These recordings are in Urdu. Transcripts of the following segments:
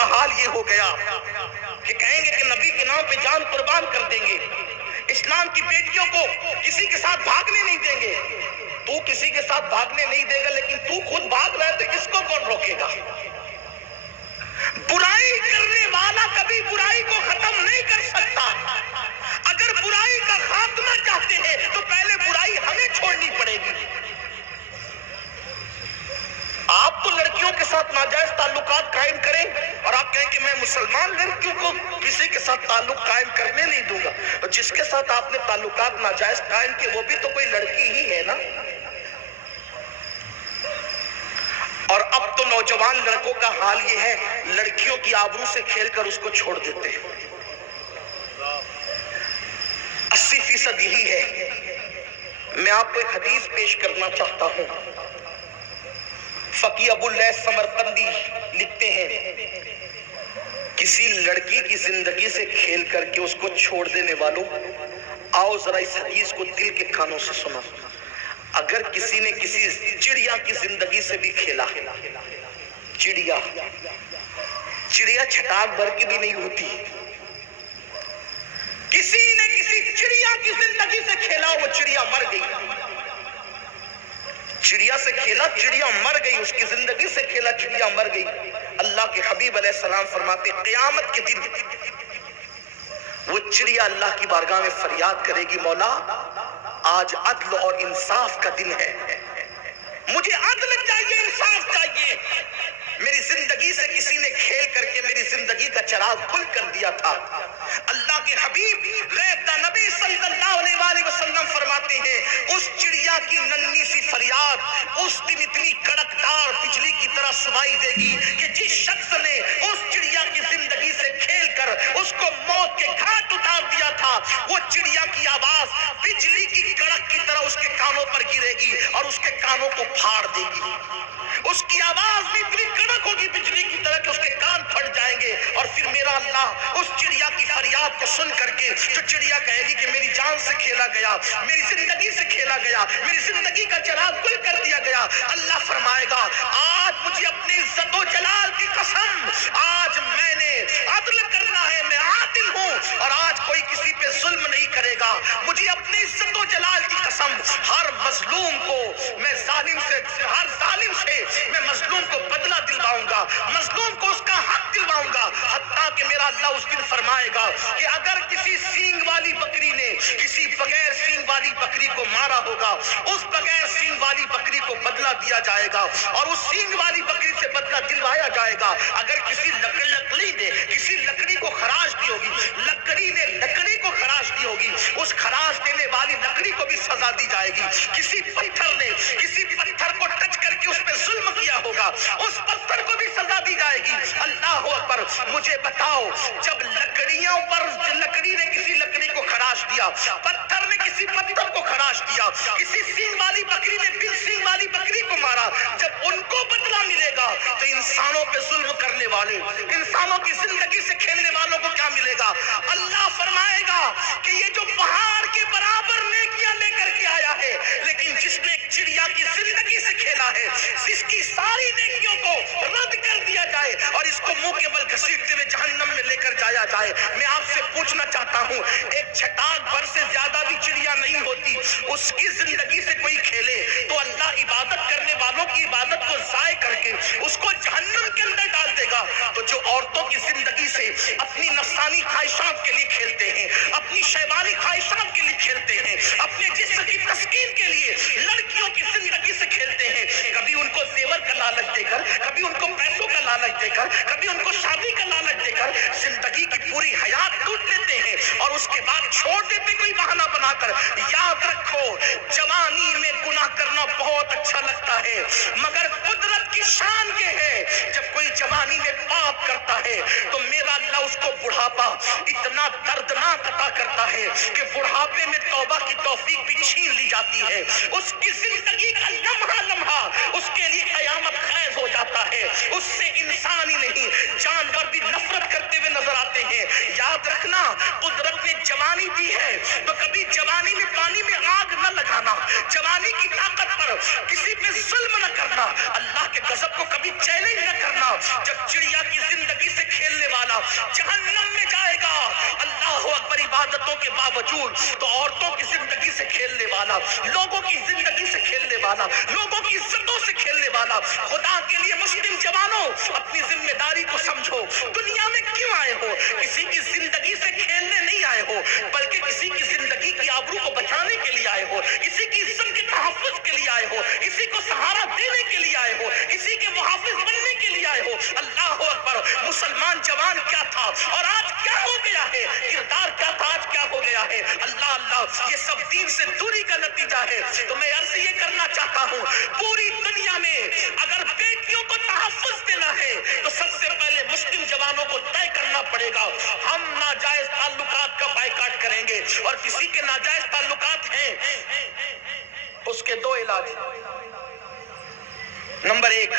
کا حال یہ ہو گیا کہ کہیں گے کہ نبی کے نام پہ جان قربان کر دیں گے، اسلام کی بیٹیوں کو کسی کے ساتھ بھاگنے نہیں دیں گے۔ تو کسی کے ساتھ بھاگنے نہیں دے گا، لیکن تو خود بھاگ رہا ہے تو کس کو کون روکے گا؟ برائی کرنے والا کبھی برائی کو ختم نہیں کر سکتا۔ اگر برائی کا خاتمہ چاہتے ہیں تو پہلے برائی ہمیں چھوڑنی پڑے گی۔ آپ تو لڑکیوں کے ساتھ ناجائز تعلقات قائم کریں اور آپ کہیں کہ میں مسلمان لڑکیوں کو کسی کے ساتھ تعلق قائم کرنے نہیں دوں گا، اور جس کے ساتھ آپ نے تعلقات ناجائز قائم کیے وہ بھی تو کوئی لڑکی ہی ہے نا۔ اور اب تو نوجوان لڑکوں کا حال یہ ہے، لڑکیوں کی آبرو سے کھیل کر اس کو چھوڑ دیتے ہیں۔ 80% یہی ہے۔ میں آپ کو ایک حدیث پیش کرنا چاہتا ہوں۔ فقی ابو اللیث سمرقندی لکھتے ہیں، کسی لڑکی کی زندگی سے کھیل کر کے اس کو چھوڑ دینے والوں، آؤ ذرا اس حدیث کو دل کے کانوں سے سنا۔ اگر کسی نے کسی چڑیا کی زندگی سے بھی کھیلا، چڑیا چھٹاک بھر کی بھی نہیں ہوتی، کسی نے کسی چڑیا کی زندگی سے کھیلا، وہ چڑیا مر گئی۔ چڑیا سے کھیلا، چڑیا مر گئی، اس کی زندگی سے کھیلا، چڑیا مر گئی۔ اللہ کے حبیب علیہ السلام فرماتے قیامت کے دن وہ چڑیا اللہ کی بارگاہ میں فریاد کرے گی، مولا آج عدل اور انصاف کا دن ہے، مجھے عدل چاہیے، انصاف چاہیے۔ میری زندگی سے کسی نے کھیل کر کے میری زندگی کا چراغ کھل کر دیا تھا۔ اللہ کے حبیب غیب دا نبی صلی اللہ علیہ وآلہ وسلم فرماتے ہیں اس چڑیا کی ننھی سی فریاد اس دن اتنی کڑکدار بجلی کی طرح سنائی دے گی کہ جس شخص نے اس چڑیا کی زندگی سے کھیل کر اس کو موت کے گھاٹ اتار دیا تھا، وہ چڑیا کی آواز بجلی کی کڑک کی طرح اس کے کانوں پر گرے گی اور اس کے کانوں کو پھاڑ دے گی۔ اس کی آواز میں اتنی کڑک ہوگی بجلی کی طرح کہ اس کے کان پھٹ جائیں گے، اور پھر میرا اللہ اس چڑیا کی فریاد کو سن کر کے جو چڑیا کہے گی کہ میری جان سے کھیلا گیا، میری زندگی سے کھیلا گیا، میری زندگی کا چراغ گل کر دیا گیا، اللہ فرمائے گا آج مجھے اپنی عزت و جلال کی قسم، آج میں نے عدل کرنا ہے، میں عادل ہوں اور آج کوئی کسی پہ ظلم نہیں کرے گا۔ مجھے اپنی عزت و جلال کی قسم، ہر مظلوم کو میں ہر ظالم سے میں مظلوم کو بدلہ دلواؤں گا، مظلوم کو اس کا حق دلواؤں گا، حتیٰ کہ میرا اللہ اس دن فرمائے گا کہ اگر کسی سینگ والی بکری نے کسی بغیر سینگ والی بکری کو مارا ہوگا، اس بغیر سینگ والی بکری کو بدلہ دیا جائے گا اور اس سینگ والی بکری سے بدلہ دلوایا جائے گا۔ اگر کسی لکڑی نے کسی لکڑی کو خراش دی ہوگی، لکڑی نے لکڑی کو خراش دی ہوگی، اس خراش دینے والی لکڑی کو بھی سزا دی جائے گی۔ کسی پتھر نے کسی پتھر کو ٹچ کر کے اس پہ ظلم کیا ہوگا، اس پتھر کو بھی سزا دی جائے گی۔ اللہ اکبر، مجھے بتاؤ جب لکڑی نے کسی لکڑی کو خراش دیا، پتھر نے کسی پتھر کو خراش دیا، کسی سینگ والی بکری نے بن سینگ والی بکری کو مارا، جب ان کو بدلہ ملے گا تو انسانوں پہ ظلم کرنے والے، انسانوں کی زندگی سے کھیلنے والوں کو کیا ملے گا؟ اللہ فرمائے گا کہ یہ جو پہاڑ کے برابر نیکیاں لے کر کے آیا ہے، لیکن جس نے ایک چڑیا کی زندگی سے کھیلا ہے، جس کی ساری نیکیوں کو رد کر دیا جائے اور اس کو منہ کے بل گھسیٹتے ہوئے جہنم میں لے کر جایا جائے۔ میں آپ سے پوچھنا چاہتا ہوں، ایک چھٹاک بھر سے زیادہ بھی چڑیا نہیں ہوتی، اس کی زندگی سے کوئی کھیلے تو اللہ عبادت کرنے والوں کی عبادت کو ضائع کر کے اس کو جہنم کے اندر ڈال دے گا۔ تو جو عورتوں کی زندگی سے اپنی نفسانی خواہشات کے لیے کھیلتے ہیں، اپنی شیطانی خواہشات کے لیے کھیلتے ہیں، اپنے جسم کی تسکین کے لیے لڑکیوں کی زندگی سے کھیلتے ہیں، کبھی ان کو زیور کا لالچ دے کر، کبھی ان کو پیسوں کا لالچ دے کر، کبھی ان کو شادی کا لالچ دے کر زندگی کی پوری حیات لوٹ لیتے ہیں اور اس کے بعد چھوڑ دیتے کوئی بہانہ بنا کر۔ یاد رکھو، جوانی میں گناہ کرنا بہت اچھا لگتا ہے، مگر قدرت کی شان یہ ہے جب کوئی جوانی میں پاپ کرتا ہے تو میرا اللہ اس کو بڑھاپا اتنا دردناک عطا کرتا ہے کہ بڑھاپے میں توبہ کی توفیق بھی چھین لی جاتی ہے۔ اس کی زندگی کا لمحہ لمحہ اس کے لیے قیامت خیز ہو جاتا ہے، اس سے انسان ہی نہیں جانور بھی نفرت کرتے ہوئے نظر آتے ہیں۔ یاد رکھنا، قدرت نے جوانی دی ہے تو کبھی جوانی میں پانی میں آگ نہ لگانا، جوانی کی طاقت پر کسی پہ ظلم نہ کرنا، اللہ کے غضب کو کبھی چیلنج نہ کرنا۔ جب چڑیا کی زندگی سے جہنم میں جائے گا۔ اللہ اکبر، عبادتوں کے باوجود تو عورتوں کی زندگی سے کھیلنے والا، لوگوں کی زندگی سے کھیلنے والا، لوگوں کی عزتوں سے کھیلنے والا، خدا کے لیے مسلم جوانوں اپنی ذمہ داری کو سمجھو۔ دنیا میں کیوں آئے ہو؟ کسی کی زندگی سے کھیلنے نہیں آئے ہو، بلکہ کسی کی زندگی کی آبرو کو بچانے کے لیے آئے ہو، کسی کی عزت کے تحفظ کے لیے آئے ہو، کسی کو سہارا دینے کے لیے آئے ہو، کسی کے محافظ بننے کے لیے آئے ہو۔ اللہ اکبر، مسلمان جوان کیا تھا اور آج کیا ہو گیا ہے، کردار کیا تھا آج کیا ہو گیا ہے۔ اللہ اللہ، یہ سب دین سے دوری کا نتیجہ ہے۔ تو میں عرض یہ کرنا چاہتا ہوں، پوری دنیا میں اگر بیٹیوں کو تحفظ دینا ہے تو سب سے پہلے مسلم جوانوں کو طے کرنا پڑے گا، ہم ناجائز تعلقات کا بائیکاٹ کریں گے، اور کسی کے ناجائز تعلقات ہیں اس کے دو علاج۔ نمبر ایک،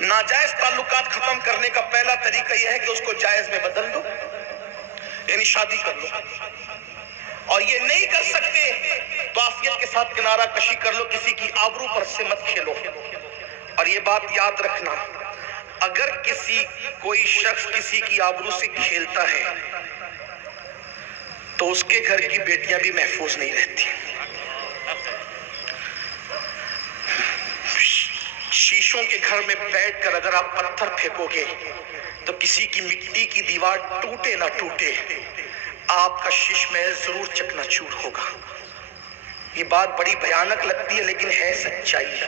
ناجائز تعلقات ختم کرنے کا پہلا طریقہ یہ ہے کہ اس کو جائز میں بدل دو، یعنی شادی کر لو، اور یہ نہیں کر سکتے تو عافیت کے ساتھ کنارہ کشی کر لو، کسی کی آبرو پر سے مت کھیلو۔ اور یہ بات یاد رکھنا، اگر کوئی شخص کسی کی آبرو سے کھیلتا ہے تو اس کے گھر کی بیٹیاں بھی محفوظ نہیں رہتی۔ شیشوں کے گھر میں بیٹھ کر اگر آپ پتھر پھینکو گے تو کسی کی مٹی کی دیوار ٹوٹے نہ ٹوٹے، آپ کا شیش محل ضرور چکنا چور ہوگا۔ یہ بات بڑی بھیانک لگتی ہے لیکن ہے سچائی۔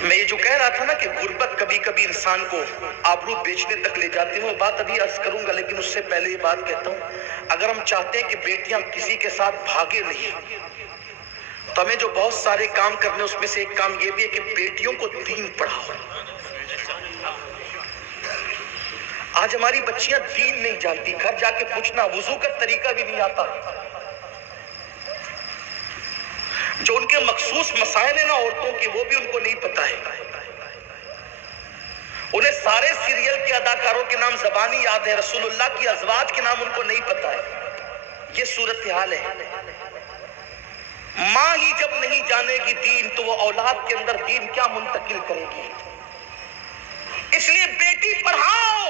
میں یہ جو کہہ رہا تھا نا کہ غربت کبھی کبھی انسان کو آبرو بیچنے تک لے جاتی ہے، وہ بات ابھی عرض کروں گا، لیکن اس سے پہلے یہ بات کہتا ہوں، اگر ہم چاہتے ہیں کہ بیٹیاں کسی کے ساتھ بھاگے نہیں تو ہمیں جو بہت سارے کام کرنے، اس میں سے ایک کام یہ بھی ہے کہ بیٹیوں کو دین پڑھاؤ۔ آج ہماری بچیاں دین نہیں جانتی، گھر جا کے پوچھنا وضو کا طریقہ بھی نہیں آتا۔ جو ان کے مخصوص مسائل ہیں نا عورتوں کے، وہ بھی ان کو نہیں پتا ہے۔ انہیں سارے سیریل کے اداکاروں کے نام زبانی یاد ہے، رسول اللہ کی ازواج کے نام ان کو نہیں پتا ہے۔ یہ صورتحال ہے۔ ماں ہی جب نہیں جانے گی دین تو وہ اولاد کے اندر دین کیا منتقل کرے گی؟ اس لیے بیٹی پڑھاؤ،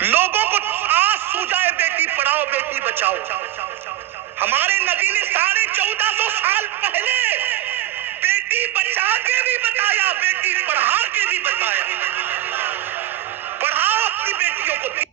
لوگوں کو آس سو جائے، بیٹی پڑھاؤ بیٹی بچاؤ۔ ہمارے نبی نے 1450 سال پہلے بیٹی بچا کے بھی بتایا، بیٹی پڑھا کے بھی بتایا۔ پڑھاؤ اپنی بیٹیوں کو۔